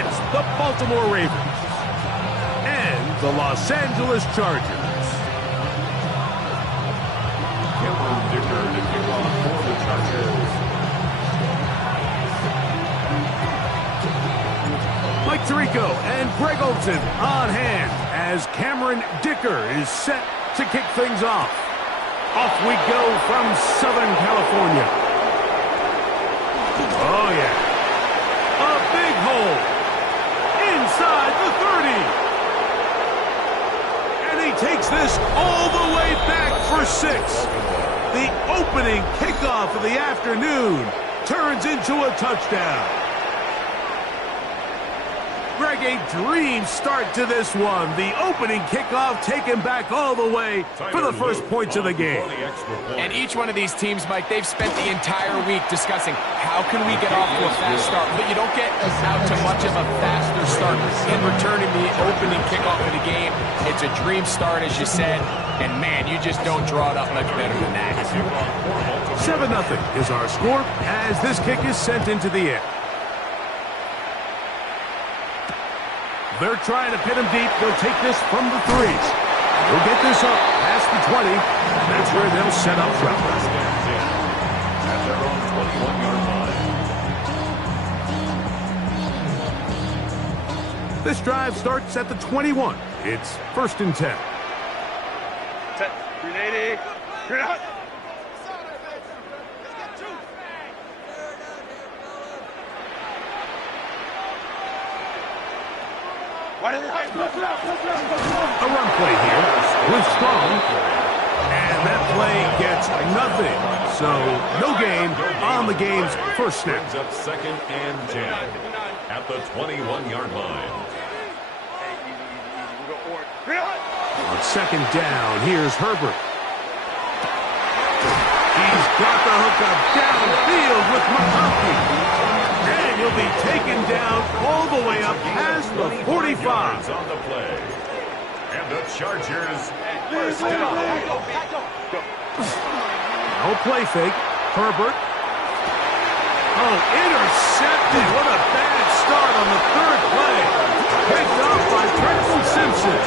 It's the Baltimore Ravens and the Los Angeles Chargers. Cameron Dicker to kick off for the Chargers. Mike Tirico and Greg Olsen on hand as Cameron Dicker is set to kick things off. Off we go from Southern California. Oh, yeah. A big hole. Inside the 30. And he takes this all the way back for 6. The opening kickoff of the afternoon turns into a touchdown. Greg, a dream start to this one. The opening kickoff taken back all the way for the first points of the game. And each one of these teams, Mike, they've spent the entire week discussing how can we get off to a fast start. But you don't get out to much of a faster start in returning the opening kickoff of the game. It's a dream start, as you said. And, man, you just don't draw it up much better than that. 7-0 is our score as this kick is sent into the air. They're trying to pin him deep. They'll take this from the 3s. They'll get this up past the 20. That's where they'll set up shop. At their own 21-yard line. This drive starts at the 21. It's 1st and 10. Set. 380. Straight out. A run play here with Strong. And that play gets nothing. So no gain on the game's first snap. Brings up 2nd and 10 at the 21-yard line. On 2nd down, here's Herbert. He's got the hookup downfield with McConkey. And he'll be taken down all the way up past the 45. On the play. And the Chargers first down. No play fake. Herbert. Oh, intercepted. What a bad start on the 3rd play. Picked off by Preston Simpson.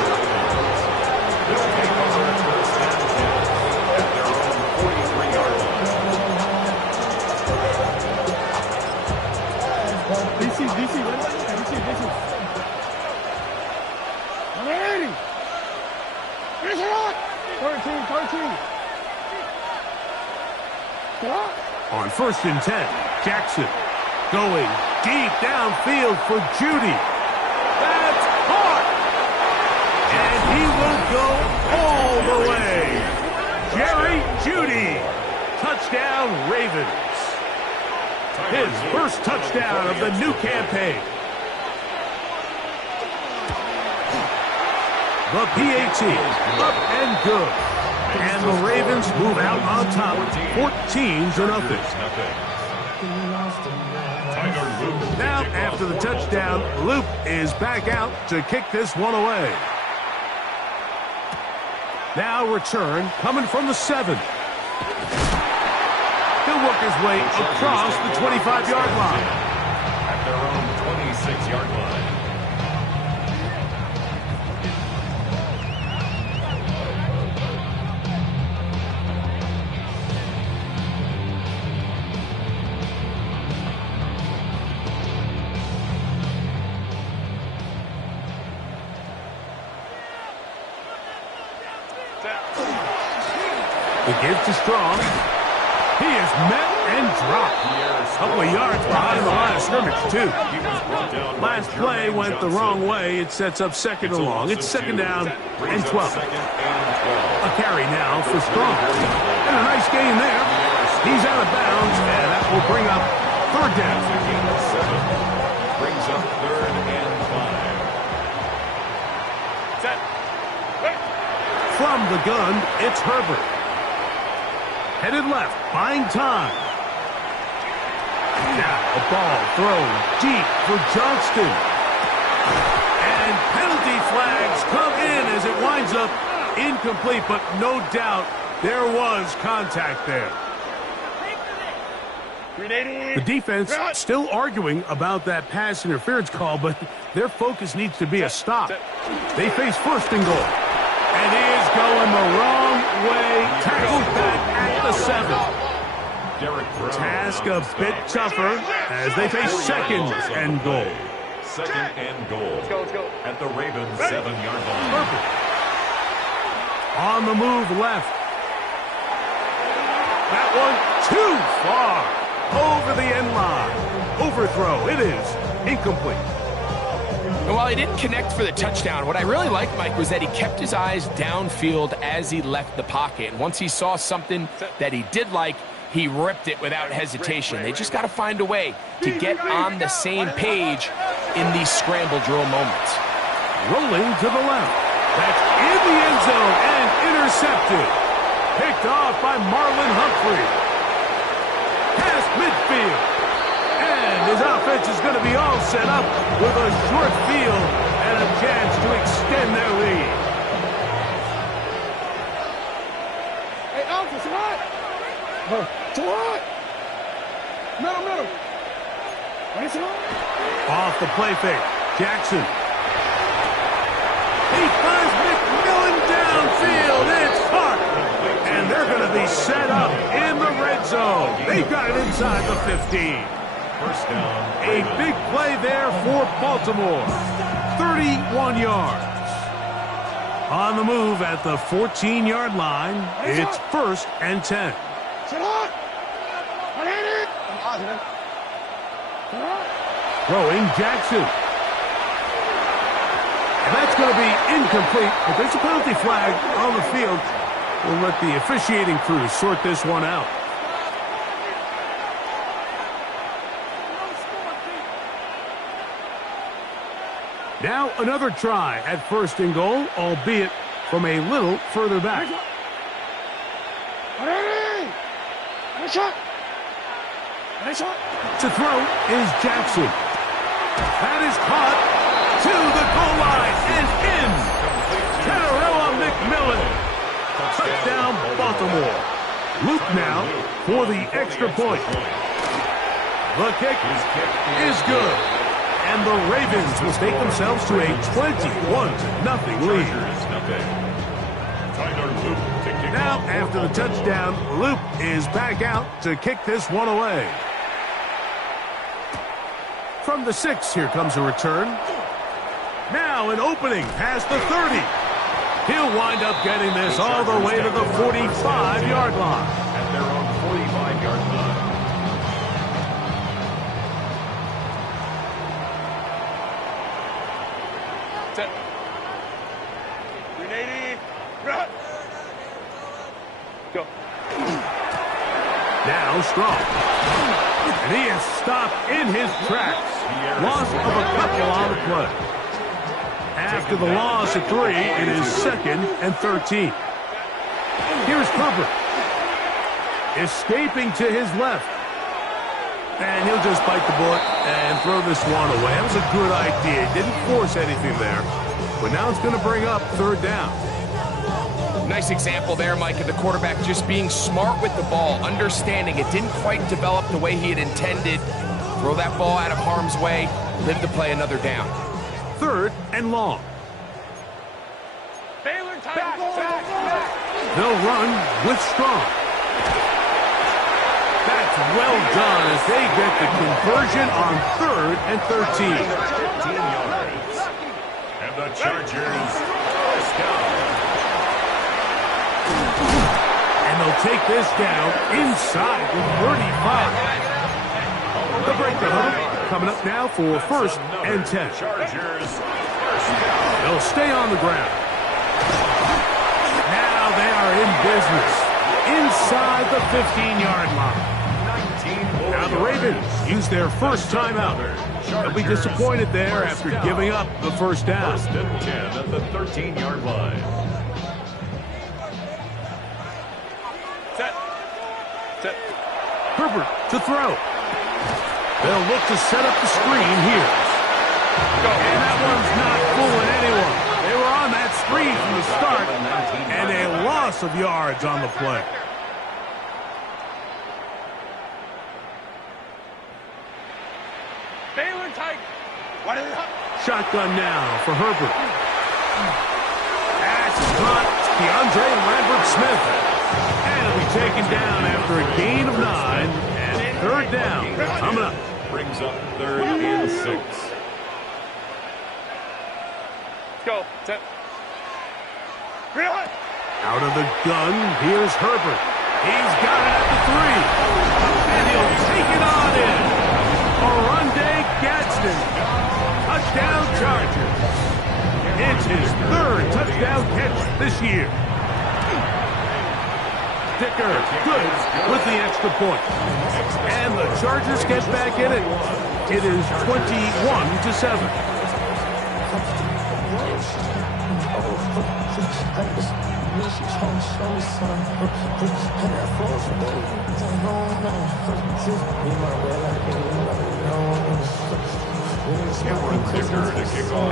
This game was on 1st and 10 at their own 43-yard line. DC. 13. On 1st and 10, Jackson going deep downfield for Judy. That's caught! And he will go all the way. Jerry Judy. Touchdown, Ravens. His first touchdown of the new campaign. The PAT up and good. And the Ravens move out on top 14-0. Now, after the touchdown, Luke is back out to kick this one away. Now return coming from the 7. He'll work his way across the 25-yard line. At their own 26-yard line. The give to Strong. He is met and dropped. A couple of yards behind the line of scrimmage, too. Last play went the wrong way. It sets up 2nd and long. It's 2nd down and 12. A carry now for Strong. And a nice gain there. He's out of bounds, and that will bring up 3rd down. Brings up 3rd and 5. Set. From the gun, it's Herbert. Headed left, buying time. Now a ball thrown deep for Johnston. And penalty flags come in as it winds up incomplete, but no doubt there was contact there. The defense still arguing about that pass interference call, but their focus needs to be a stop. They face first and goal. And he is going the wrong way. Tackled back at the 7. Task a bit tougher as they face second and goal. Second and goal. Let's go. At the Ravens' 7-yard line. Perfect. On the move left. That one too far. Over the end line. Overthrow. It is incomplete. And while he didn't connect for the touchdown, what I really liked, Mike, was that he kept his eyes downfield as he left the pocket. And once he saw something that he did like, he ripped it without hesitation. They just got to find a way to get on the same page in these scramble drill moments. Rolling to the left. That's in the end zone and intercepted. Picked off by Marlon Humphrey. Past midfield. And his offense is going to be all set up with a short field and a chance to extend their lead. Hey, Alpha, it's hot. It's hot. Middle. It's hot. Off the play fake. Jackson. He finds McMillan downfield. It's hot. And they're going to be set up in the red zone. They've got it inside the 15. First down. A big play there for Baltimore. 31 yards. On the move at the 14-yard line. It's first and 10. Sit hot. I hit it. Throwing Jackson. And that's going to be incomplete, but there's a penalty flag on the field. We'll let the officiating crew sort this one out. Now another try at first and goal, albeit from a little further back. To throw is Jackson. That is caught to the goal line and in. Tararella McMillan. Touchdown Baltimore. Luke now for the extra point. The kick is good. And the Ravens will take themselves to a 21-0 lead. Now, after the touchdown, Luke is back out to kick this one away. From the 6, here comes a return. Now an opening past the 30. He'll wind up getting this all the way to the 45-yard line. At their own 45-yard line. Set. 380. Run. Go. Now Strong. And he is stopped in his tracks. Loss of a couple on the play. After the loss at 3, it is second and 13. Here's Herbert. Escaping to his left. And he'll just bite the bullet and throw this one away. That was a good idea. Didn't force anything there. But now it's going to bring up third down. Nice example there, Mike, of the quarterback just being smart with the ball, understanding it didn't quite develop the way he had intended. Throw that ball out of harm's way, live to play another down. Third and long. Baylor, Back. They'll run with Strong. That's well done as they get the conversion on third and 13. 13 yards. And the Chargers first down. And they'll take this down inside the 35. They'll break the huddle. Coming up now for first and 10. Chargers first down. They'll stay on the ground. Now they are in business. Inside the 15-yard line. 19 Now the Ravens use their first timeout. They'll be disappointed there after giving up the first down. First and 10 at the 13-yard line. Set. Herbert to throw. They'll look to set up the screen here. And that one's not fooling anyone. They were on that screen from the start, and a loss of yards on the play. Shotgun now for Herbert. Pass is caught. DeAndre Lambert-Smith. And it'll be taken down after a gain of 9. And third down coming up. Brings up 3rd and 6. Let's go. Set. Reload. Out of the gun, here's Herbert. He's got it at the 3. And he'll take it on in. Oronde Gadsden. Touchdown Chargers. It's his 3rd touchdown catch this year. Dicker, good with the extra point. And the Chargers get back in it. It is 21-7.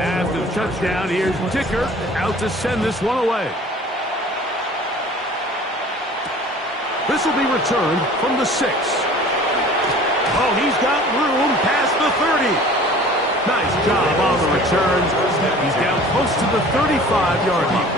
After the touchdown, here's Dicker out to send this one away. This will be returned from the 6. Oh, he's got room past the 30. Nice job on the return. He's down close to the 35-yard line.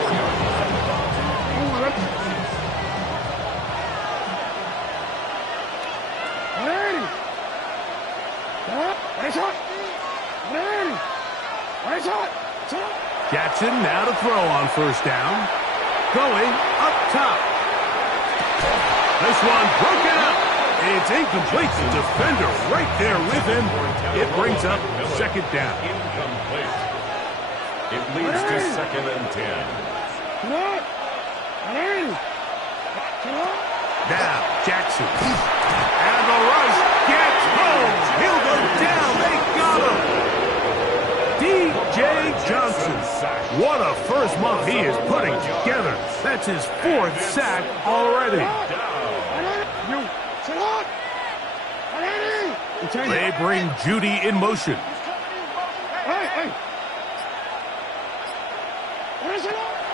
Jackson now to throw on first down. Going up top. This one broken up. It's incomplete. The defender right there with him. It brings up 2nd down. Incomplete. It leads to 2nd and 10. Now, Jackson. And the rush gets home. He'll go down. They got him. D.J. Johnson. What a first month he is putting together. That's his 4th sack already. They bring Judy in motion.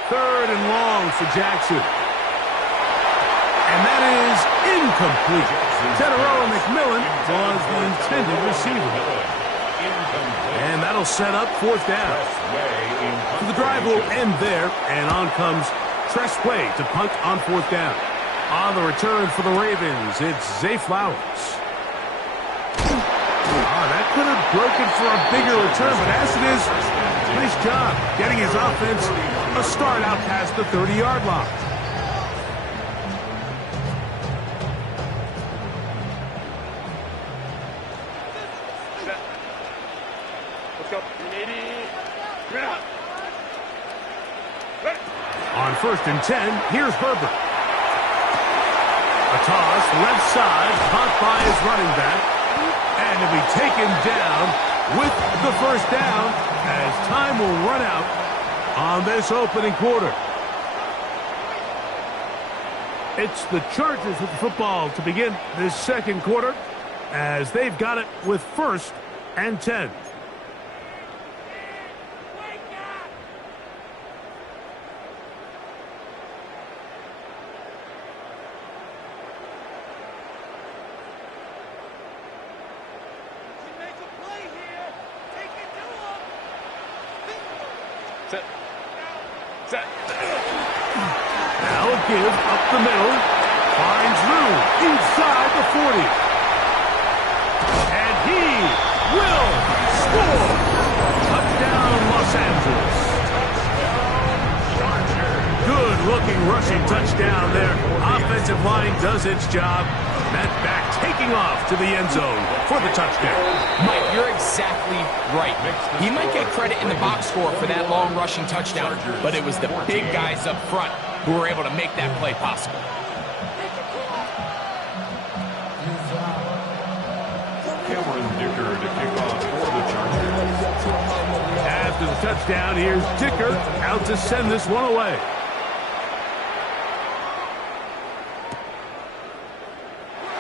3rd and long for Jackson. And that is incomplete. Teteroa McMillan was the intended receiver. And that'll set up 4th down. So the drive will end there, and on comes Tressway to punt on 4th down. On the return for the Ravens, it's Zay Flowers. That could have broken for a bigger return, but as it is, nice job getting his offense a start out past the 30-yard line. Let's go. On 1st and 10, here's Herbert. A toss, left side, caught by his running back. And to be taken down with the 1st down as time will run out on this opening quarter. It's the Chargers with the football to begin this 2nd quarter as they've got it with 1st and 10. Set. Set. Now a give up the middle. Finds room inside the 40. And he will score. Touchdown, Los Angeles. Good-looking rushing touchdown there. Offensive line does its job. That back taking off to the end zone for the touchdown. Mike, you're exactly right. He might get credit in the box score for that long rushing touchdown, but it was the big guys up front who were able to make that play possible. Cameron Dicker to kick off for the Chargers. After the touchdown, here's Dicker out to send this one away.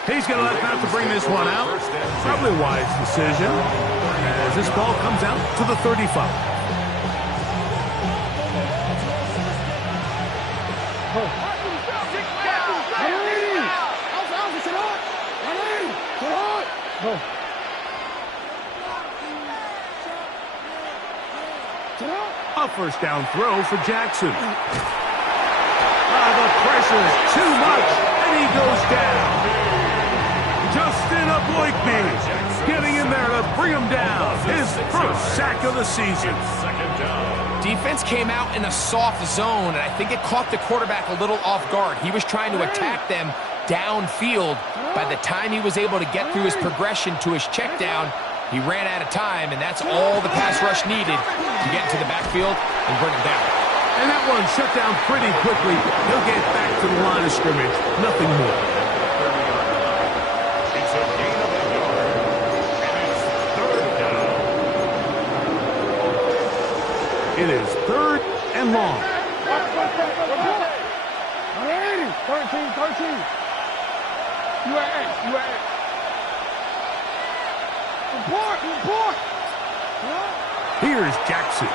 He's going to let them to bring this one out. Probably a wise decision as this ball comes out to the 35. A first down throw for Jackson. The pressure is too much, and he goes down. Justin Eboigbe getting in there to bring him down. His first sack of the season. Defense came out in a soft zone, and I think it caught the quarterback a little off guard. He was trying to attack them downfield. By the time he was able to get through his progression to his check down, he ran out of time, and that's all the pass rush needed to get into the backfield and bring him down. And that one shut down pretty quickly. He'll get back to the line of scrimmage. Nothing more. It's a gain of a yard. And it's third down. It is 3rd and long. 13. You at 8. Report. Here's Jackson.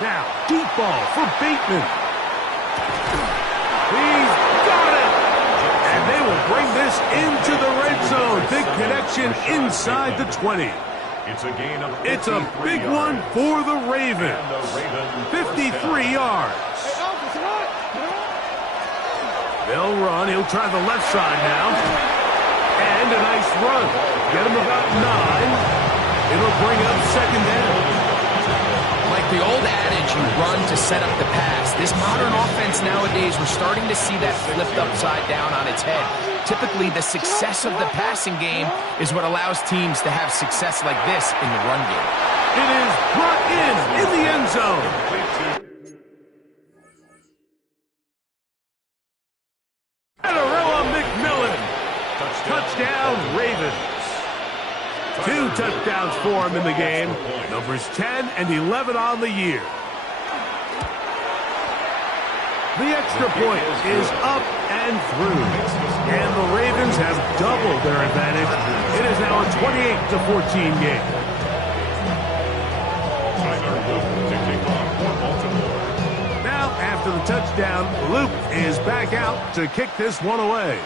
Now, deep ball for Bateman. He's got it! And they will bring this into the red zone. Big connection inside the 20. It's a gain of It's a big one for the Ravens. 53 yards. They'll run. He'll try the left side now. And a nice run. Get him about 9. It'll bring up 2nd down. Like the old adage, you run to set up the pass. This modern offense nowadays, we're starting to see that flipped upside down on its head. Typically, the success of the passing game is what allows teams to have success like this in the run game. It is brought in the end zone. Touchdown, Ravens. 2 touchdowns for him in the game. Numbers 10 and 11 on the year. The extra point is up and through. And the Ravens have doubled their advantage. It is now a 28-14 game. Now, after the touchdown, Luke is back out to kick this one away.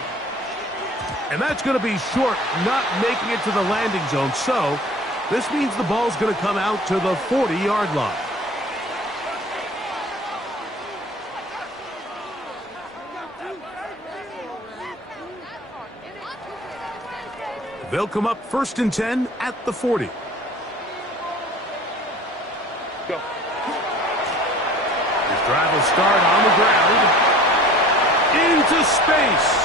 And that's going to be short, not making it to the landing zone. So, this means the ball's going to come out to the 40-yard line. They'll come up 1st and 10 at the 40. Go. His drive will start on the ground. Into space.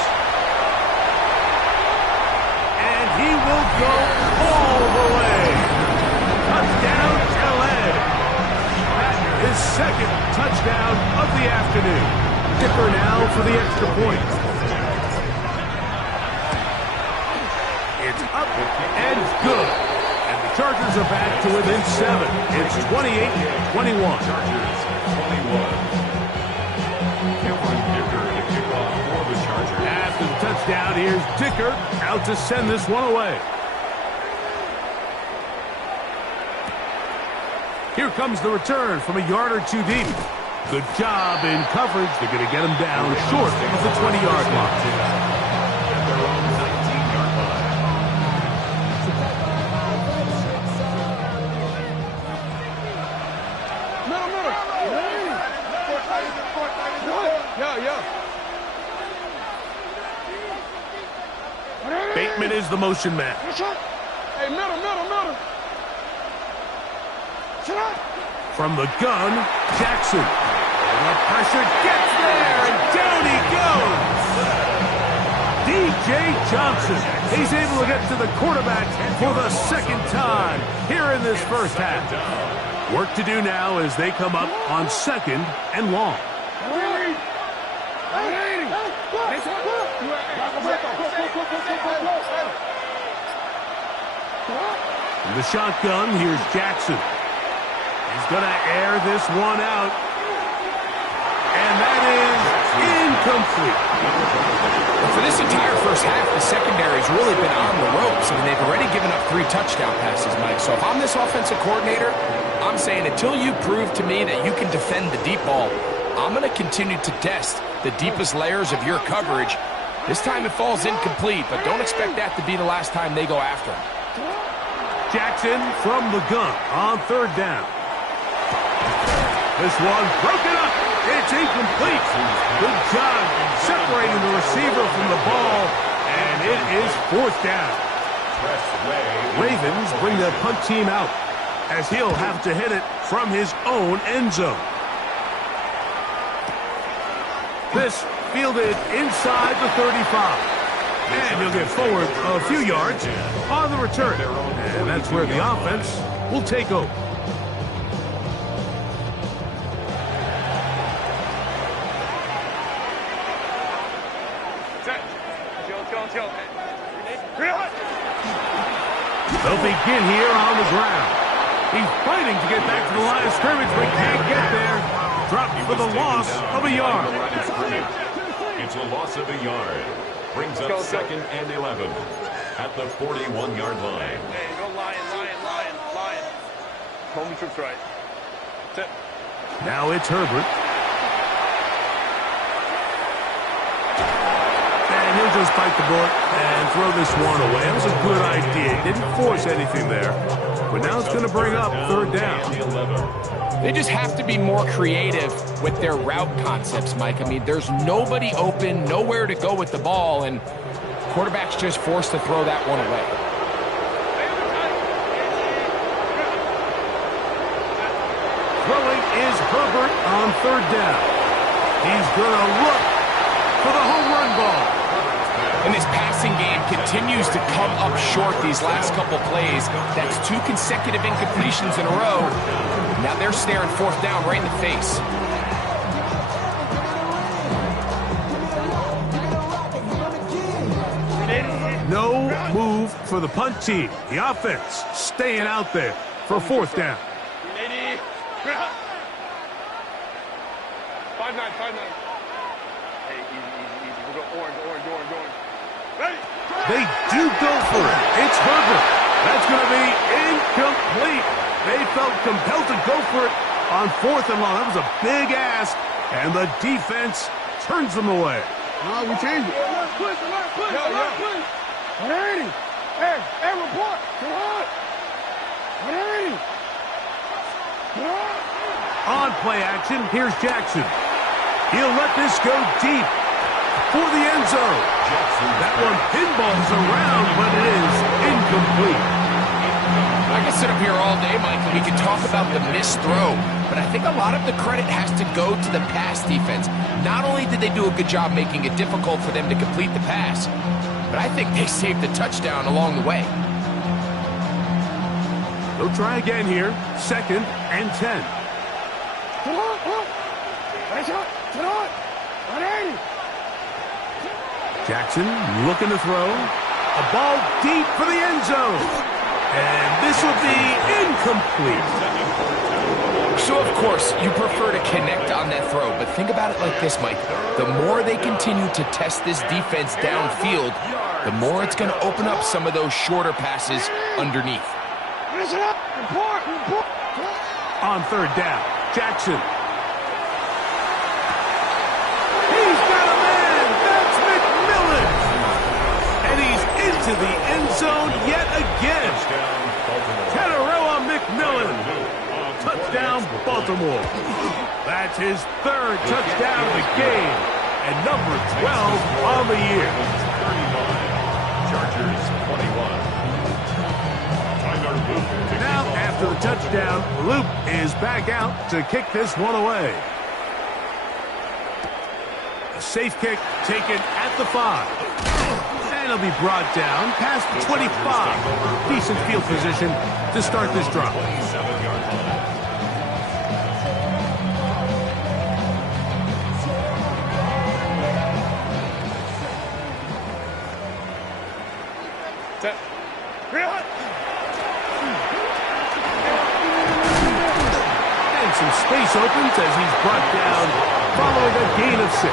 He will go all the way. Touchdown, LA. That is 2nd touchdown of the afternoon. Dipper now for the extra point. It's up and good. And the Chargers are back to within 7. It's 28-21. Chargers 21. After the touchdown, here's Dicker out to send this one away. Here comes the return from a yard or 2 deep. Good job in coverage. They're going to get him down short of the 20-yard line. At their own 19-yard line. Yeah. Bateman is the motion man. Hey, middle. From the gun, Jackson. And the pressure gets there, and down he goes. D.J. Johnson. He's able to get to the quarterback for the 2nd time here in this first half. Work to do now as they come up on 2nd and long. In the shotgun, here's Jackson. He's going to air this one out. And that is incomplete. For this entire first half, the secondary's really been on the ropes. I mean, they've already given up 3 touchdown passes, Mike. So if I'm this offensive coordinator, I'm saying until you prove to me that you can defend the deep ball, I'm going to continue to test the deepest layers of your coverage. This time it falls incomplete, but don't expect that to be the last time they go after him. Jackson from the gun on 3rd down. This one broken up. It's incomplete. Good job separating the receiver from the ball, and it is fourth down. Ravens bring their punt team out as he'll have to hit it from his own end zone. This fielded inside the 35. And he'll get forward a few yards on the return. And that's where the offense will take over. They'll begin here on the ground. He's fighting to get back to the line of scrimmage, but can't get there. Dropped for the loss of a yard. It's a loss of a yard. Brings up second and 11 at the 41-yard line. Hey, go Lion. Home troops right. That's it. Now it's Herbert. And he'll just bite the bullet and throw this one away. It was a good idea. Didn't force anything there. But now it's going to bring up third down. They just have to be more creative with their route concepts, Mike. I mean, there's nobody open, nowhere to go with the ball, and quarterback's just forced to throw that one away. Throwing is Herbert on third down. He's going to look for the home run ball. And this passing game continues to come up short these last couple plays. That's 2 consecutive incompletions in a row. Now they're staring fourth down right in the face. No move for the punt team. The offense staying out there for fourth down. 5-9. Hey, easy. We'll go orange. Ready? They do go for it. It's Herbert. That's going to be incomplete. They felt compelled to go for it on fourth and long. That was a big ask, and the defense turns them away. No, we changed it. Push. Ready? Hey, report. Come on. Ready? On play action, here's Jackson. He'll let this go deep for the end zone. That one pinballs around, but it is incomplete. I can sit up here all day, Mike, and we can talk about the missed throw, but I think a lot of the credit has to go to the pass defense. Not only did they do a good job making it difficult for them to complete the pass, but I think they saved the touchdown along the way. They'll try again here. Second and 10. Come on. Ready? Jackson looking to throw. A ball deep for the end zone. And this will be incomplete. So, of course, you prefer to connect on that throw, but think about it like this, Mike. The more they continue to test this defense downfield, the more it's going to open up some of those shorter passes underneath. Listen up. Report. On third down, Jackson. He's got a man. That's McMillan. And he's into the end zone yet again. 10 in a row on McMillan. Touchdown, Baltimore. That's his third touchdown of the game. And number 12 on the year. Chargers 21. Now, after the touchdown, Loop is back out to kick this one away. A safe kick taken at the 5. And he'll be brought down past the 25. Decent field position to start this drive. Set. Real. And some space opens as he's brought down following a gain of 6.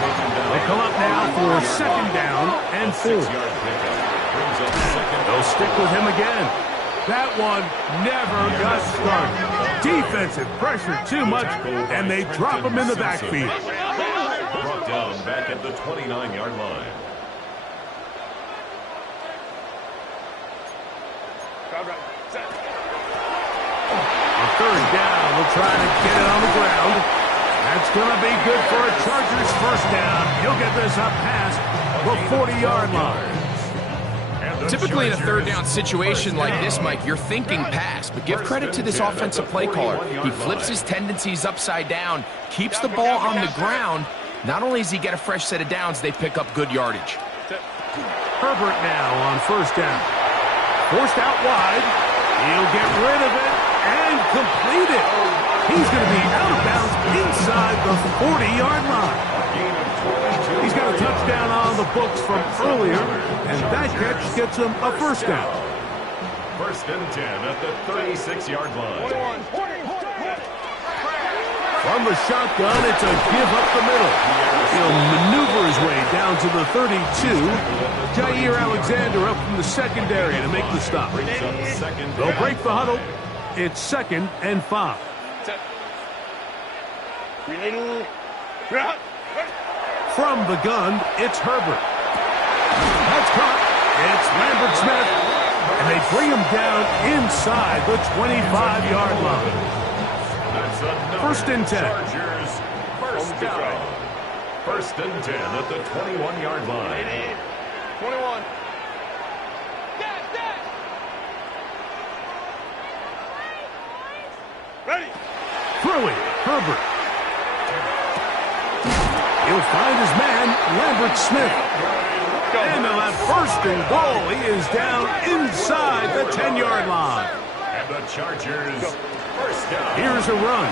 They come up now for second down and 4. They'll stick with him again. That one never got started. Defensive pressure too much, and they drop him in the backfield. Brought down back at the 29-yard line. On third down, try to get it on the ground. That's going to be good for a Chargers first down. He'll get this up past the 40-yard line. Typically in a third down situation like this, Mike, you're thinking pass, but give credit to this offensive play caller. He flips his tendencies upside down, keeps the ball on the ground. Not only does he get a fresh set of downs, they pick up good yardage. Herbert now on first down. Forced out wide. He'll get rid of it and complete it. He's going to be out of bounds inside the 40-yard line. He's got a touchdown on the books from earlier, and that catch gets him a first down. First and 10 at the 36-yard line. From the shotgun, it's a give up the middle. He'll maneuver his way down to the 32. Jair Alexander up from the secondary to make the stop. They'll break the huddle. It's 2nd and 5. From the gun, it's Herbert. That's caught. It's Lambert Smith. And they bring him down inside the 25-yard line. First and 10. Chargers, first down. First and 10 at the 21-yard line. 21. Ready. Throwing, Herbert. He'll find his man, Lambert Smith. And they'll have first and goal. He is down inside the 10-yard line. And the Chargers, first down. Here's a run.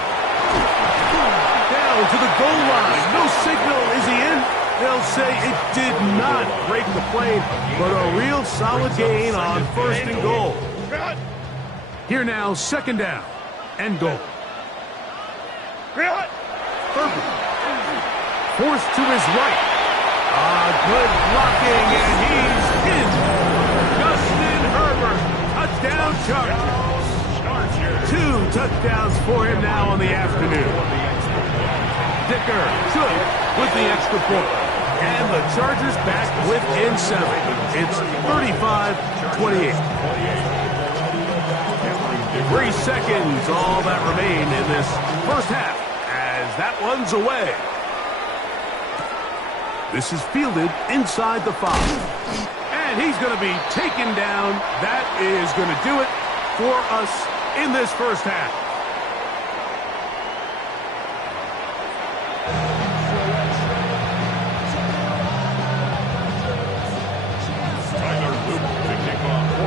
Down to the goal line. No signal. Is he in? They'll say it did not break the plane, but a real solid gain on first and goal. Here now, second down and goal. Herbert. Forced to his right. Good blocking, and he's in. Justin Herbert. Touchdown, Chargers. 2 touchdowns for him now on the afternoon. Dicker good with the extra point. And the Chargers back within 7. It's 35-28. 3 seconds, all that remain in this first half as that one's away. This is fielded inside the 5. And he's going to be taken down. That is going to do it for us in this first half.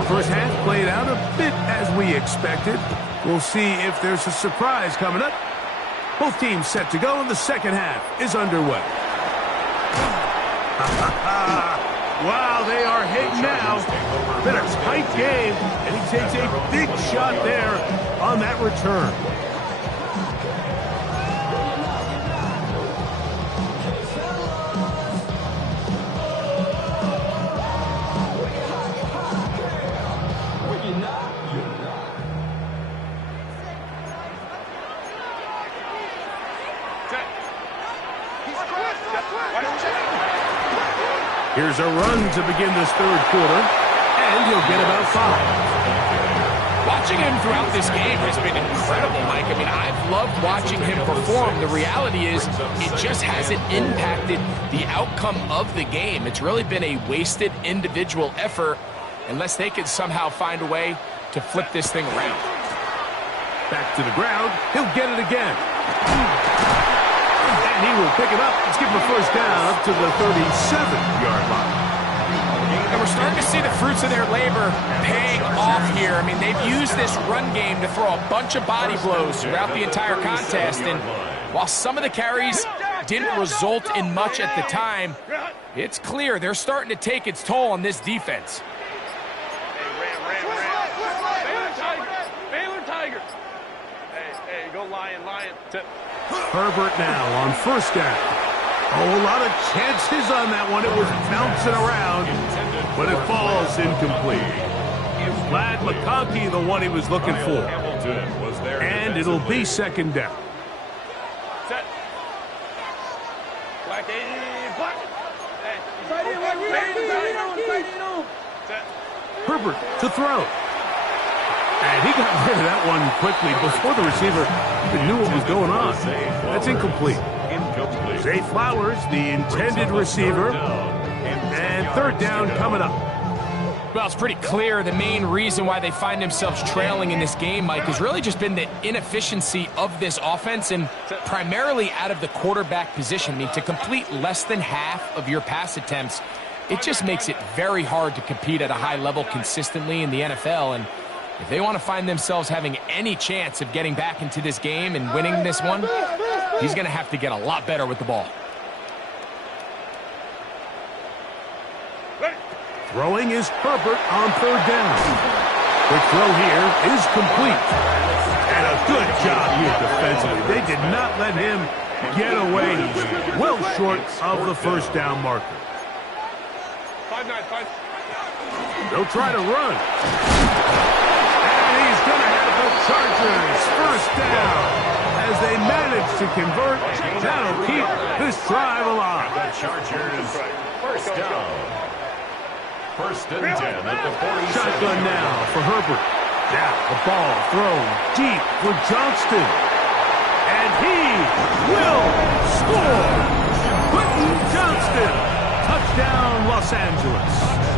First half played out a bit as we expected. We'll see if there's a surprise coming up. Both teams set to go, and the second half is underway. Wow, they are hitting now. Been a tight game, and he takes a big shot there on that return. Here's a run to begin this third quarter, and he'll get about 5. Watching him throughout this game has been incredible, Mike. I mean, I've loved watching him perform. The reality is it just hasn't impacted the outcome of the game. It's really been a wasted individual effort unless they can somehow find a way to flip this thing around. Back to the ground. He'll get it again. And he will pick it up. Let's give him a first down up to the 37-yard line. And we're starting to see the fruits of their labor paying off here. I mean, they've used this run game to throw a bunch of body blows throughout the entire contest. And while some of the carries didn't result in much at the time, it's clear they're starting to take its toll on this defense. Baylor Tiger. Hey, go Lion. Herbert now on first down. Oh, a lot of chances on that one. It was bouncing around, but it falls incomplete. Vlad McConkey, the one he was looking for. And it'll be second down. Set. Black. Herbert to throw. And he got rid of that one quickly before the receiver even knew what was going on. That's incomplete. Zay Flowers, the intended receiver. And third down coming up. Well, it's pretty clear the main reason why they find themselves trailing in this game, Mike, has really just been the inefficiency of this offense and primarily out of the quarterback position. I mean, to complete less than half of your pass attempts, it just makes it very hard to compete at a high level consistently in the NFL. And if they want to find themselves having any chance of getting back into this game and winning this one, he's going to have to get a lot better with the ball. Throwing is Herbert on third down. Quick throw here is complete. And a good job here defensively. They did not let him get away. He's well short of the first down marker. 5-9. They'll try to run. And he's going to have the Chargers first down. As they manage to convert, that'll keep this drive alive. The Chargers first down. First and 10 at the 47. Shotgun now for Herbert. Now the ball thrown deep for Johnston. And he will score. Quentin Johnston. Touchdown, Los Angeles.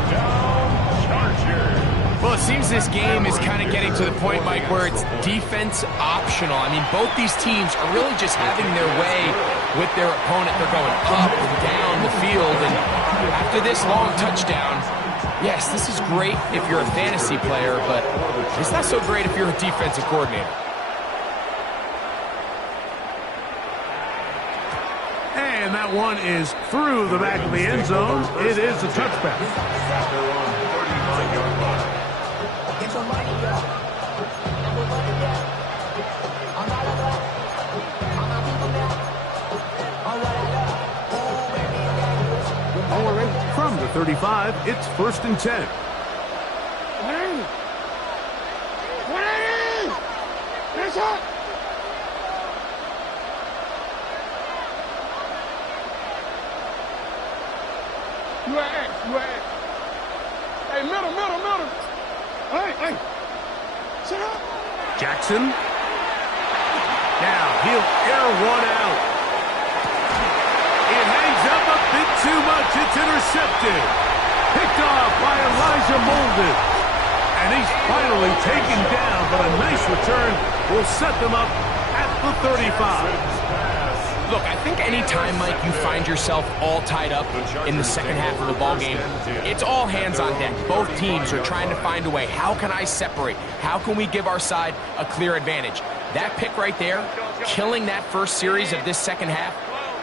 Touchdown, Chargers. Well, it seems this game is kind of getting to the point, Mike, where it's defense optional. I mean, both these teams are really just having their way with their opponent. They're going up and down the field. And after this long touchdown, yes, this is great if you're a fantasy player, but it's not so great if you're a defensive coordinator. And that one is through the back of the end zone. It is a touchback. They're on 39-yard line. From the 35, it's first and 10. 180. 180. That's up. You at X. Hey, middle. Hey. Sit up. Jackson. Now he'll air one out. It hangs up a bit too much. It's intercepted. Picked off by Elijah Molden. And he's finally taken down, but a nice return will set them up at the 35. Look, I think anytime, Mike, you find yourself all tied up in the second half of the ballgame, it's all hands on deck. Both teams are trying to find a way. How can I separate? How can we give our side a clear advantage? That pick right there, killing that first series of this second half,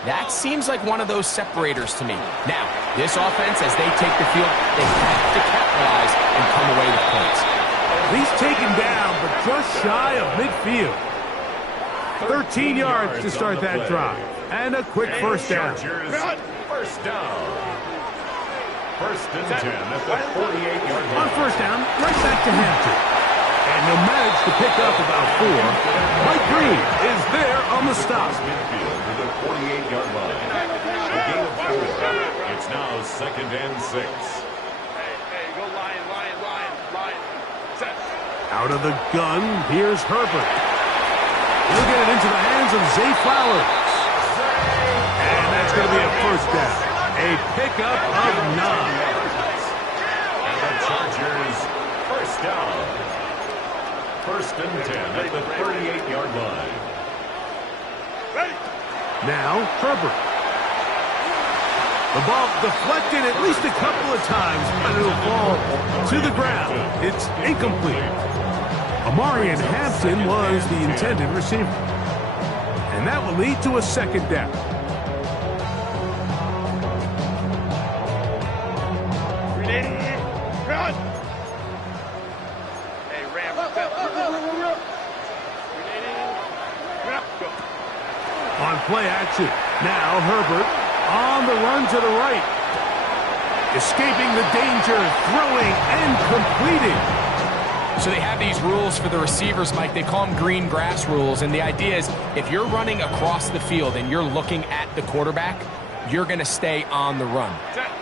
that seems like one of those separators to me. Now, this offense, as they take the field, they have to capitalize and come away with points. He's taken down, but just shy of midfield. 13 yards to start that drive. And a quick first down. First down. First and 10 at the 48-yard line. On first down, right back to Hampton. And he'll manage to pick up about 4. Mike Green is there on the stop. Midfield to the 48-yard line. A gain of 4. It's now second and 6. Hey, go Lion. Set. Out of the gun, here's Herbert. He'll get it into the hands of Zay Flowers. And that's going to be a first down. A pickup of 9. And the Chargers first down. First and 10 at the 38-yard line. Now, Herbert. The ball deflected at least a couple of times, but it'll fall to the ground. It's incomplete. Amarian Hampton was the intended receiver. And that will lead to a second down. Run. Hey, Ram. On play action. Now Herbert on the run to the right. Escaping the danger, throwing and completing. So they have these rules for the receivers, Mike. They call them green grass rules. And the idea is if you're running across the field and you're looking at the quarterback, you're going to stay on the run.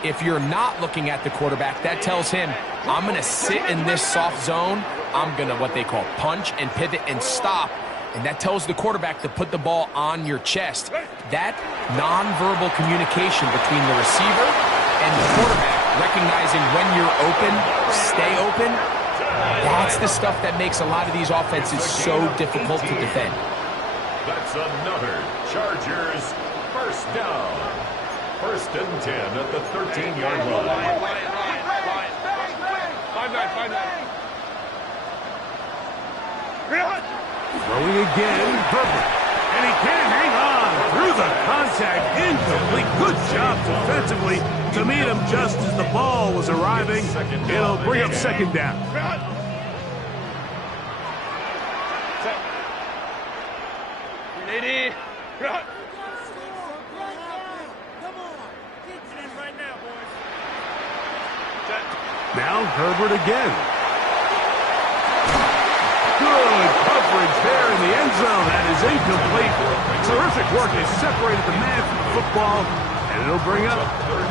If you're not looking at the quarterback, that tells him, I'm going to sit in this soft zone I'm going to what they call punch and pivot and stop. And that tells the quarterback to put the ball on your chest. That nonverbal communication between the receiver and the quarterback, recognizing when you're open, stay open, that's the stuff that makes a lot of these offenses so difficult to defend. That's another Chargers first down. 1st and 10 at the 13-yard line. 5-9. Throwing again, Herbert. And he can't hang on. Through the contact, incomplete. Good job defensively to meet him just as the ball was arriving. It'll bring up 2nd down. Now Herbert again. Good coverage there in the end zone. That is incomplete. Terrific work. They separated the man from the football, and it'll bring up 3rd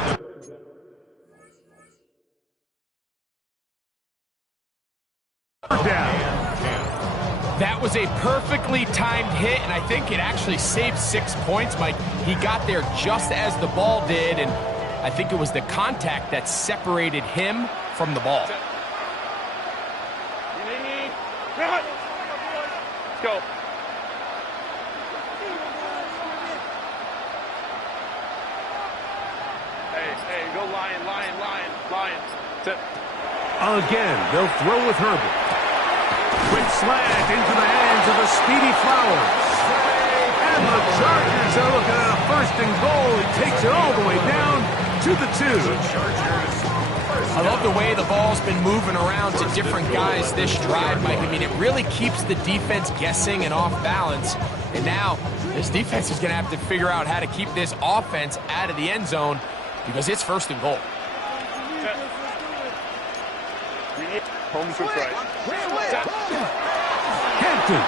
down. That was a perfectly timed hit, and I think it actually saved 6 points, Mike. He got there just as the ball did, and I think it was the contact that separated him from the ball. Let's go. Hey, go Lion. Again, they'll throw with Herbert. Quick slant into the hands of the speedy Flowers. And the Chargers are looking at a 1st and goal. He takes it all the way down to the 2. I love the way the ball's been moving around to different guys this drive, Mike. I mean, it really keeps the defense guessing and off balance. And now this defense is going to have to figure out how to keep this offense out of the end zone because it's 1st and goal. Home switch right. Hampton.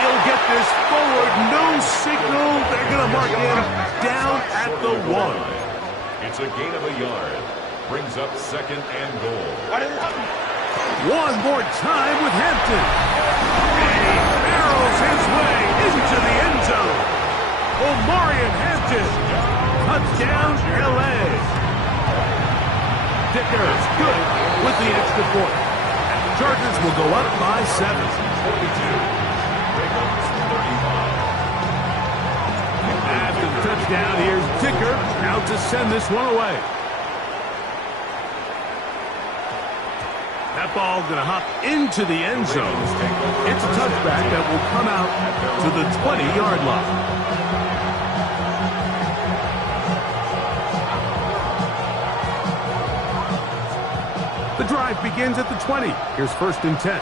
He'll get this forward. No signal. They're going to mark him down at the 1. It's a gain of a yard. Brings up 2nd and goal. One more time with Hampton. And he barrels his way into the end zone. Omarion Hampton. Touchdown, L.A. Dickers good with the extra point. And the Chargers will go up by 7. 42. Ravens 35. After the touchdown, here's Dicker out to send this one away. That ball going to hop into the end zone. It's a touchback that will come out to the 20-yard line. The drive begins at the 20. Here's 1st and 10.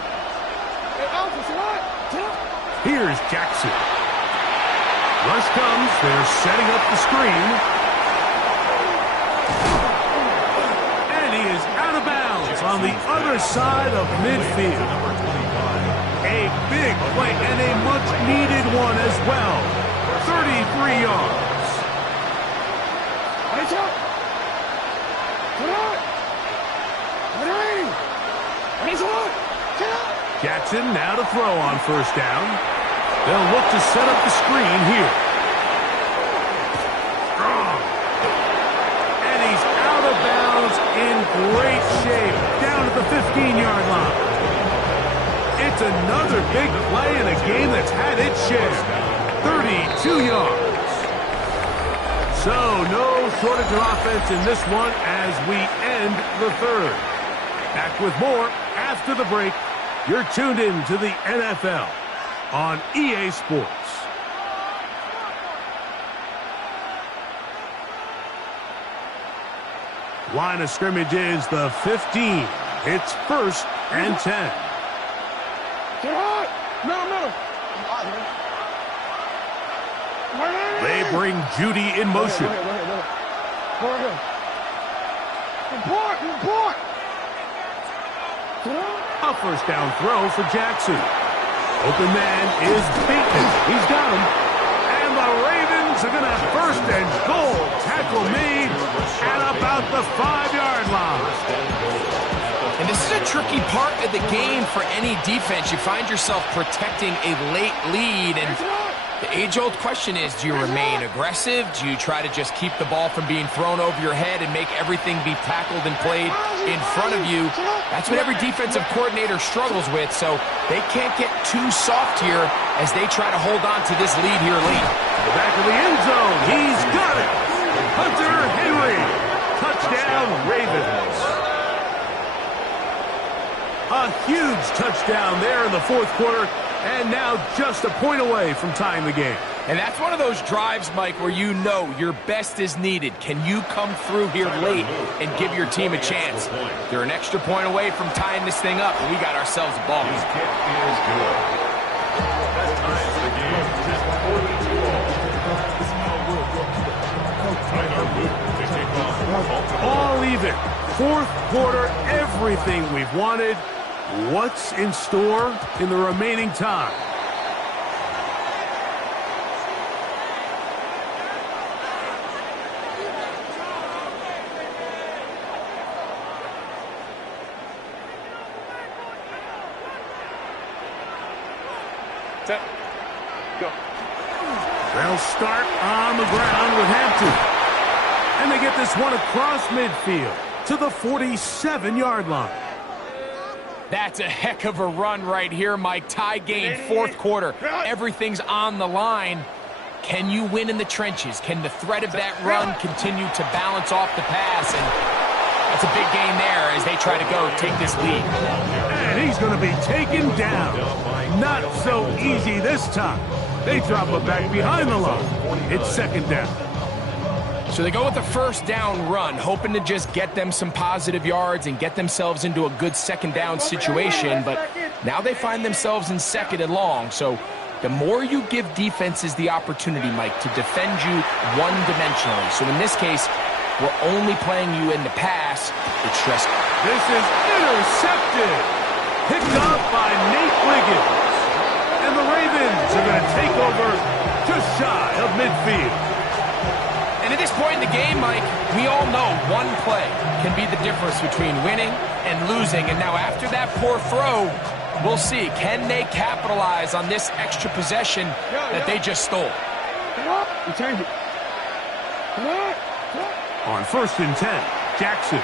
Here's Jackson. Rush comes. They're setting up the screen. And he is out of bounds on the other side of midfield. A big play and a much-needed one as well. 33 yards. Jackson now to throw on 1st down. They'll look to set up the screen here. Strong. And he's out of bounds in great shape. Down at the 15-yard line. It's another big play in a game that's had its share. 32 yards. So no shortage of offense in this one as we end the 3rd. Back with more after the break. You're tuned in to the NFL on EA Sports. Line of scrimmage is the 15. It's 1st and 10. They bring Judy in motion. A 1st down throw for Jackson. Open man is Bateman. He's got him. And the Ravens are going to have 1st and goal. Tackle made at about the 5-yard line. And And this is a tricky part of the game for any defense. You find yourself protecting a late lead, and the age-old question is, do you remain aggressive? Do you try to just keep the ball from being thrown over your head and make everything be tackled and played in front of you? That's what every defensive coordinator struggles with, so they can't get too soft here as they try to hold on to this lead here late. Back of the end zone. He's got it. Hunter Henry. Touchdown, Ravens. A huge touchdown there in the fourth quarter, and now just a point away from tying the game. And that's one of those drives, Mike, where you know your best is needed. Can you come through here late and give your team a chance? They're an extra point away from tying this thing up, and we got ourselves a ball. His kick is good. That ties the game at 42 all. Tyler Luke to kick off. All even. Fourth quarter, everything we've wanted. What's in store in the remaining time? Set. Go. They'll start on the ground with Hampton. And they get this one across midfield to the 47-yard line. That's a heck of a run right here, Mike. Tie game, fourth quarter. Everything's on the line. Can you win in the trenches? Can the threat of that run continue to balance off the pass? And that's a big gain there as they try to go take this lead. And he's going to be taken down. Not so easy this time. They drop it back behind the line. It's second down. So they go with the first down run, hoping to just get them some positive yards and get themselves into a good second down situation, but now they find themselves in second and long. So the more you give defenses the opportunity, Mike, to defend you one-dimensionally. So in this case, we're only playing you in the pass. It's just... This is intercepted. Picked up by Nate Wiggins. And the Ravens are going to take over just shy of midfield. And at this point in the game, Mike, we all know one play can be the difference between winning and losing. And now after that poor throw, we'll see. Can they capitalize on this extra possession that they just stole? You change it. On first and 10, Jackson.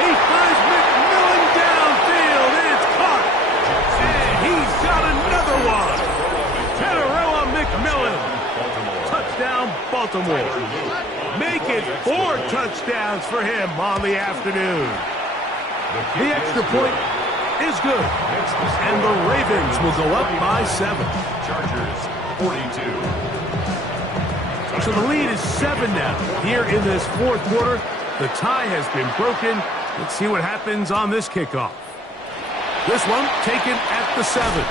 He finds McMillan downfield, and it's caught. And he's got another one. Tadarella McMillan. Touchdown, Baltimore. Make it 4 touchdowns for him on the afternoon. The extra point is good. And the Ravens will go up by 7. Chargers, 42. So the lead is 7 now. Here in this fourth quarter, the tie has been broken. Let's see what happens on this kickoff. This one taken at the 7.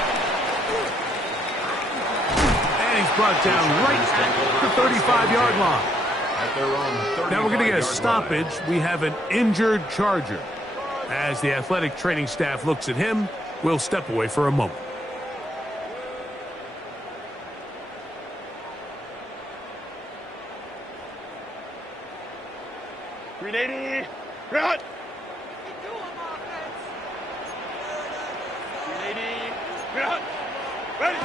He's brought down right at the 35-yard line. Now we're going to get a stoppage. We have an injured Charger. As the athletic training staff looks at him, we'll step away for a moment. Ready? Run! Ready? Ready?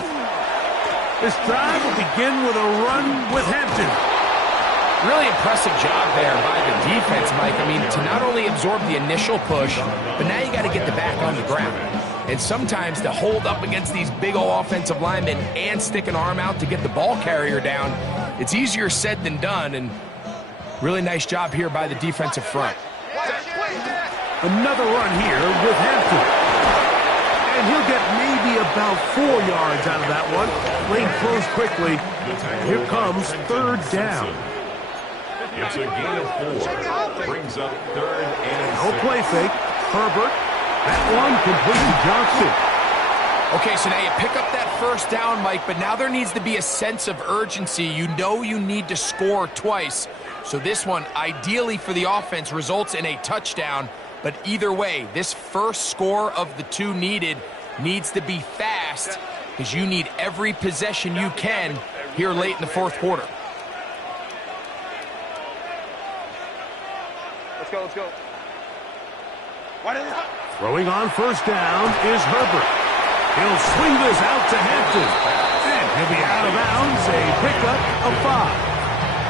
This drive will begin with a run with Hampton. Really impressive job there by the defense, Mike. I mean, to not only absorb the initial push, but now you got to get the back on the ground. And sometimes to hold up against these big old offensive linemen and stick an arm out to get the ball carrier down, it's easier said than done. And really nice job here by the defensive front. Another run here with Hampton. And he'll get maybe about 4 yards out of that one. Lane closed quickly. Here comes third down. It's a gain of 4. Brings up third and No 6. play fake. Herbert. That one complete to Johnson. Okay, so now you pick up that first down, Mike, but now there needs to be a sense of urgency. You know you need to score twice. So this one, ideally for the offense, results in a touchdown. But either way, this first score of the 2 needed needs to be fast because you need every possession you can here late in the fourth quarter. Let's go, let's go. Throwing on first down is Herbert. He'll swing this out to Hampton. And he'll be out of bounds, a pickup of 5.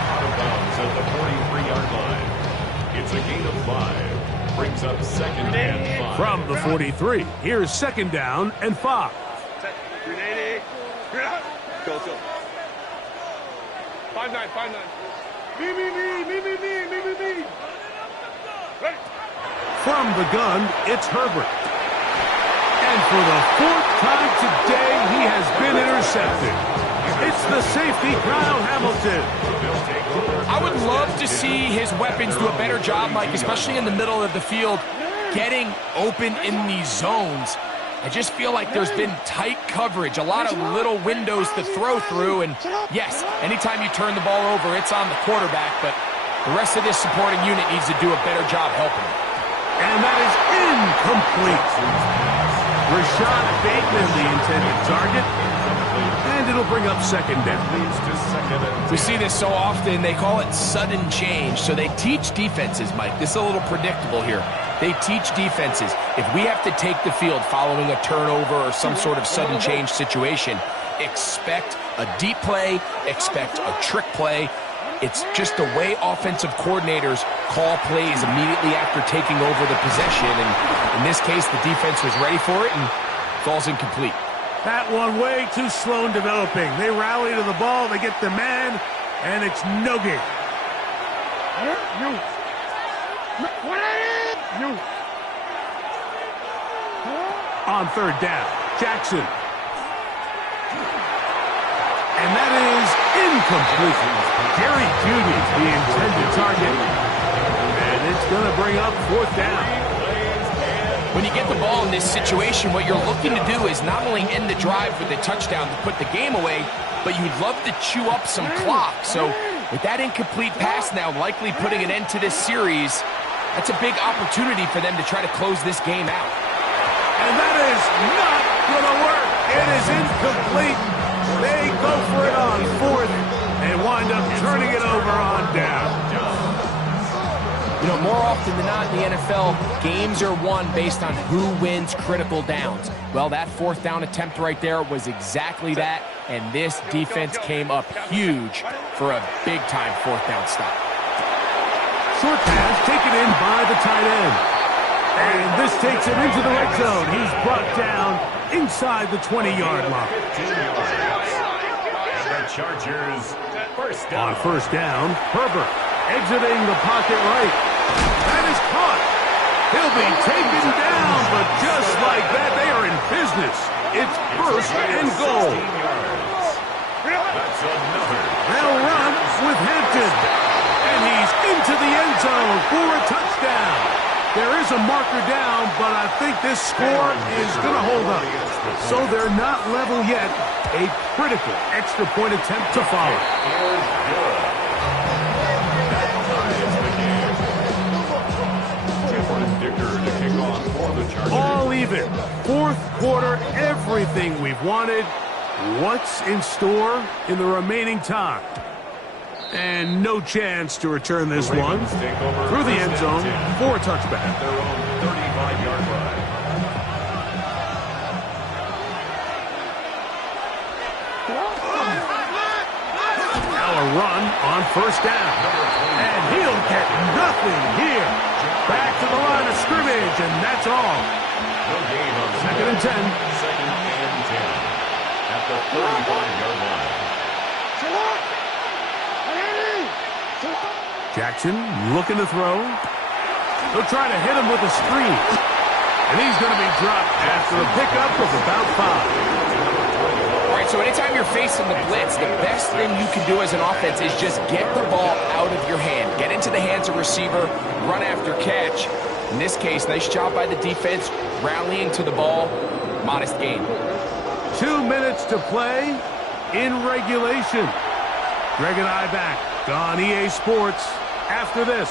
Out of bounds at the 43-yard line. It's a gain of 5. Brings up second and 5. From the 43, here's second down and 5. Go. 5-9. Me. Ready. From the gun, it's Herbert. And for the 4th time today, he has been intercepted. It's the safety, Kyle Hamilton. I would love to see his weapons do a better job, Mike, especially in the middle of the field, getting open in these zones. I just feel like there's been tight coverage, a lot of little windows to throw through, and yes, anytime you turn the ball over, it's on the quarterback, but the rest of this supporting unit needs to do a better job helping him. And that is incomplete. Rashad Bateman, the intended target, and it'll bring up second down. We see this so often, they call it sudden change, so they teach defenses, Mike. This is a little predictable here. They teach defenses, if we have to take the field following a turnover or some sort of sudden change situation, expect a deep play, expect a trick play. It's just the way offensive coordinators call plays immediately after taking over the possession, and in this case, the defense was ready for it and falls incomplete. That one way too slow in developing. They rally to the ball, they get the man, and it's no gain. On third down, Jackson. And that is incomplete. Jerry Jeudy, the intended target. And it's going to bring up 4th down. When you get the ball in this situation, what you're looking to do is not only end the drive with a touchdown to put the game away, but you'd love to chew up some clock. So with that incomplete pass now likely putting an end to this series, that's a big opportunity for them to try to close this game out. And that is not going to work. It is incomplete. They go for it on 4th and wind up turning it over on down. You know, more often than not in the NFL, games are won based on who wins critical downs. Well, that 4th down attempt right there was exactly that, and this defense came up huge for a big-time 4th down stop. Short pass taken in by the tight end. And this takes him into the red zone. He's brought down inside the 20-yard line. And the Chargers, first down. On first down, Herbert exiting the pocket right. That is caught. He'll be taken down, but just like that, they are in business. It's first and goal. That's another. They'll run with Hampton. And he's into the end zone for a touchdown. There is a marker down, but I think this score is going to hold up. So they're not level yet. A critical extra point attempt to follow. All even. 4th quarter, everything we've wanted. What's in store in the remaining time? And no chance to return this one through the end zone for a touchback. Their own 35-yard line. Now a run on first down. And he'll get nothing here. Back to the line of scrimmage, and that's all. No gain on Second and 10. Second and 10 at the 35-yard line. Jackson looking to throw. They'll try to hit him with a screen. And he's going to be dropped after a pickup of about 5. All right, so anytime you're facing the blitz, the best thing you can do as an offense is just get the ball out of your hand. Get into the hands of receiver, run after catch. In this case, nice job by the defense, rallying to the ball. Modest gain. 2 minutes to play in regulation. Greg and I back on EA Sports after this.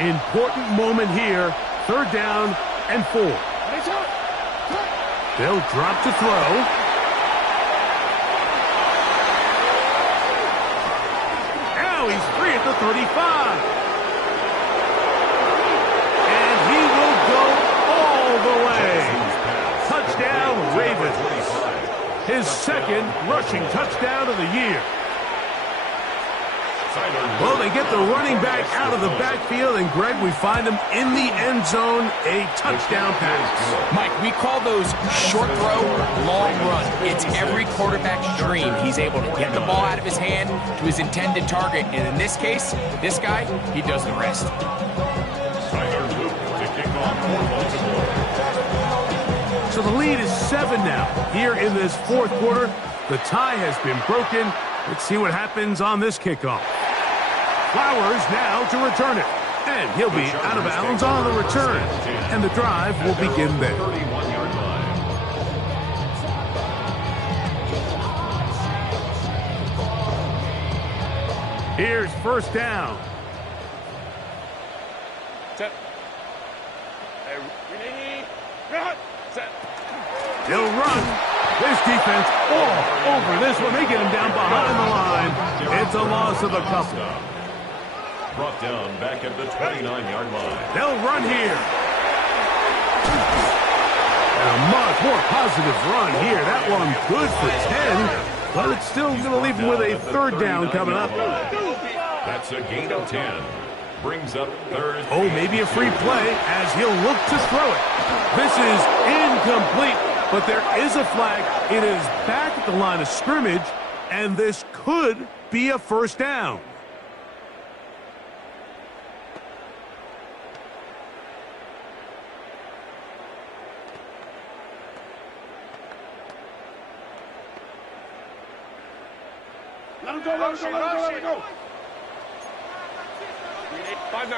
Important moment here. 3rd down and 4. They'll drop to throw. 35. And he will go all the way. Touchdown, Ravens. His second rushing touchdown of the year. Well, they get the running back out of the backfield, and Greg, we find him in the end zone, a touchdown pass. Mike, we call those short throw, long run. It's every quarterback's dream. He's able to get the ball out of his hand to his intended target, and in this case, this guy, he does the rest. So the lead is 7 now. Here in this fourth quarter, the tie has been broken. Let's see what happens on this kickoff. Flowers now to return it. And he'll be out of bounds on the return. And the drive will begin there. 31-yard line. Here's first down. Set. Run. Set. He'll run. This defense all over this one. They get him down behind the line. It's a loss of a couple. Brought down back at the 29-yard line. They'll run here. And a much more positive run here. That one good for 10, but it's still going to leave him with a third down coming up. That's a gain of 10. Brings up third. Oh, maybe a free play as he'll look to throw it. This is incomplete, but there is a flag. It is back at the line of scrimmage, and this could be a first down. Let him go, let him go, let him go. 5-9.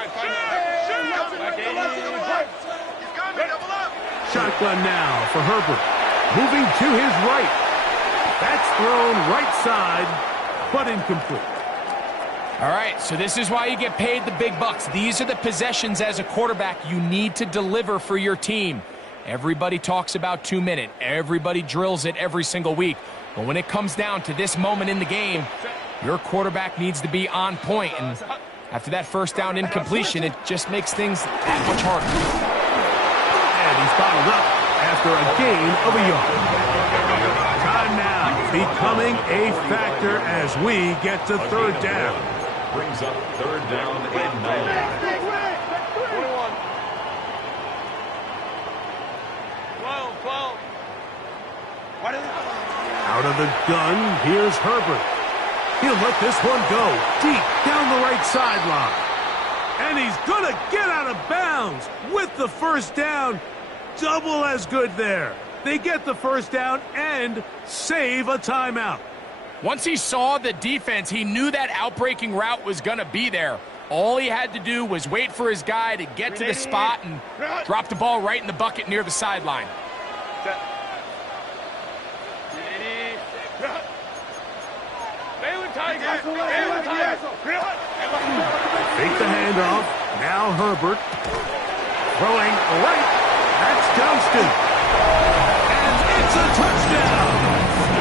Shotgun now for Herbert. Moving to his right. That's thrown right side, but incomplete. All right, so this is why you get paid the big bucks. These are the possessions as a quarterback you need to deliver for your team. Everybody talks about 2-minute. Everybody drills it every single week. But when it comes down to this moment in the game, your quarterback needs to be on point. And after that first down incompletion, it just makes things that much harder. And he's bottled up after a gain of a yard. Time now becoming a factor as we get to third down. Brings up third down and 9. 12. Out of the gun, here's Herbert. He'll let this one go deep down the right sideline. And he's going to get out of bounds with the first down. Double as good there. They get the first down and save a timeout. Once he saw the defense, he knew that outbreaking route was going to be there. All he had to do was wait for his guy to get to the spot and drop the ball right in the bucket near the sideline. Take the handoff. Now Herbert. Throwing right. That's Johnston. And it's a touchdown.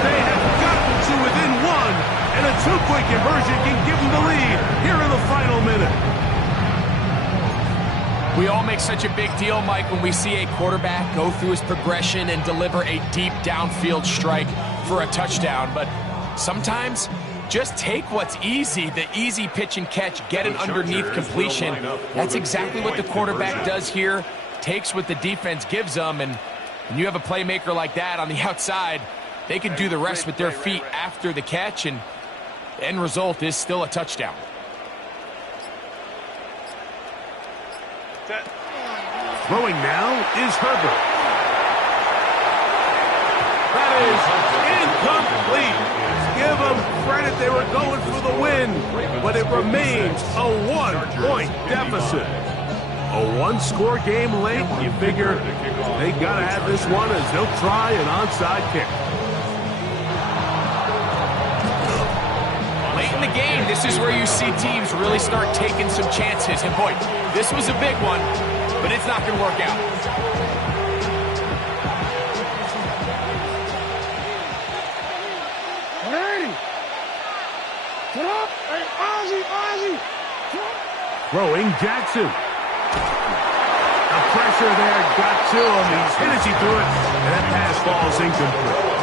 They have gotten to within one. And a two-point conversion can give them the lead here in the final minute. We all make such a big deal, Mike, when we see a quarterback go through his progression and deliver a deep downfield strike for a touchdown. But sometimes just take what's easy, the easy pitch and catch, get an underneath completion. That's exactly what the quarterback does here. Takes what the defense gives them, and when you have a playmaker like that on the outside, they can do the rest with their feet after the catch, and the end result is still a touchdown. Throwing now is Herbert. That is incomplete. Give them credit, they were going for the win, but it remains a one-point deficit. A one-score game late, you figure they got to have this one as they'll try an onside kick. Late in the game, this is where you see teams really start taking some chances. And boy, this was a big one, but it's not going to work out. Get up! Hey, Ozzy! Throwing Jackson. The pressure there got to him. He's hit as he threw it, and that pass falls incomplete.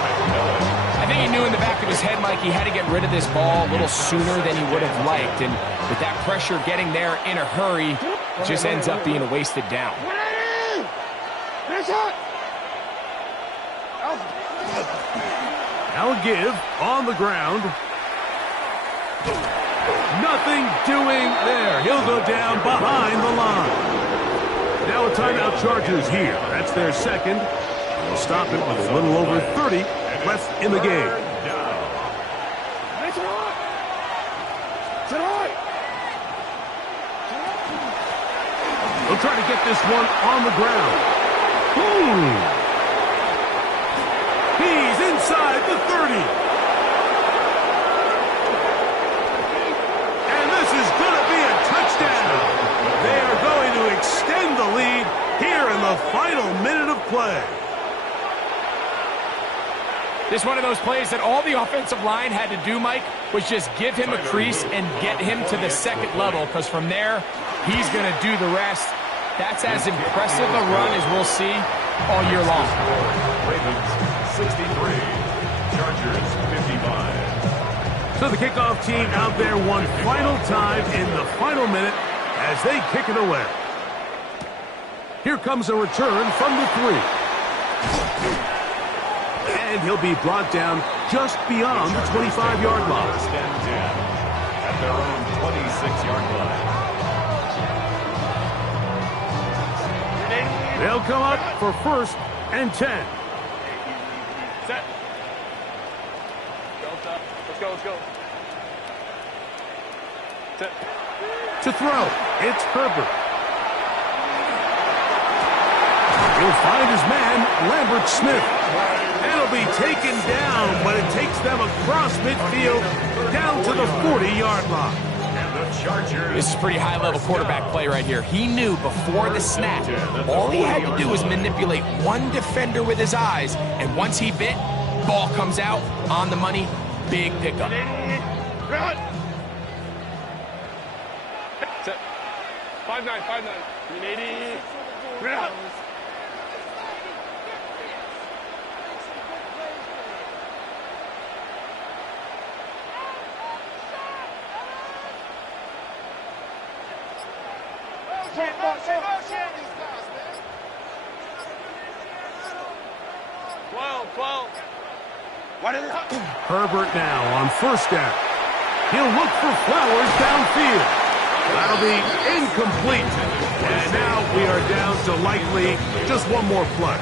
I think he knew in the back of his head, Mike, he had to get rid of this ball a little sooner than he would have liked. And with that pressure getting there in a hurry, it just ends up being a wasted down. Now a give on the ground. Nothing doing there. He'll go down behind the line. Now a timeout Chargers here. That's their second. They'll stop it with a little over 30 left in the game. They'll try to get this one on the ground. He's inside the 30. And this is going to be a touchdown. They are going to extend the lead here in the final minute of play. This is one of those plays that all the offensive line had to do, Mike, was just give him a crease and get him to the second level, because from there, he's going to do the rest. That's as impressive a run as we'll see all year long. Ravens 63, Chargers 55. So the kickoff team out there one final time in the final minute as they kick it away. Here comes a return from the 3. And he'll be brought down just beyond the 25-yard line. First and 10 at their own 26-yard line. They'll come up for first and 10. Set. Let's go, let's go. Set. To throw, it's Herbert. He'll find his man, Lambert Smith. It'll be taken down, but it takes them across midfield down to the 40-yard line. This is pretty high-level quarterback play right here. He knew before the snap, all he had to do was manipulate one defender with his eyes, and once he bit, ball comes out, on the money, big pickup. Set. 5-9, 5-9. 80. Herbert now on first down. He'll look for Flowers downfield. That'll be incomplete. And now we are down to likely just one more play.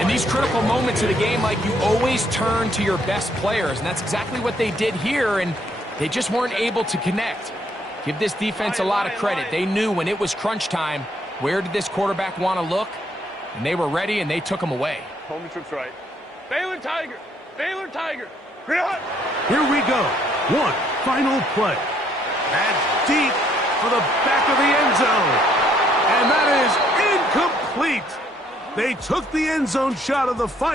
In these critical moments of the game, like, you always turn to your best players, and that's exactly what they did here, and they just weren't able to connect. Give this defense a lot of credit. They knew when it was crunch time, where did this quarterback want to look, and they were ready, and they took him away. Homie trips right. Baylor Tiger. Baylor Tiger. Here we go. One final play. That's deep for the back of the end zone. And that is incomplete. They took the end zone shot of the final.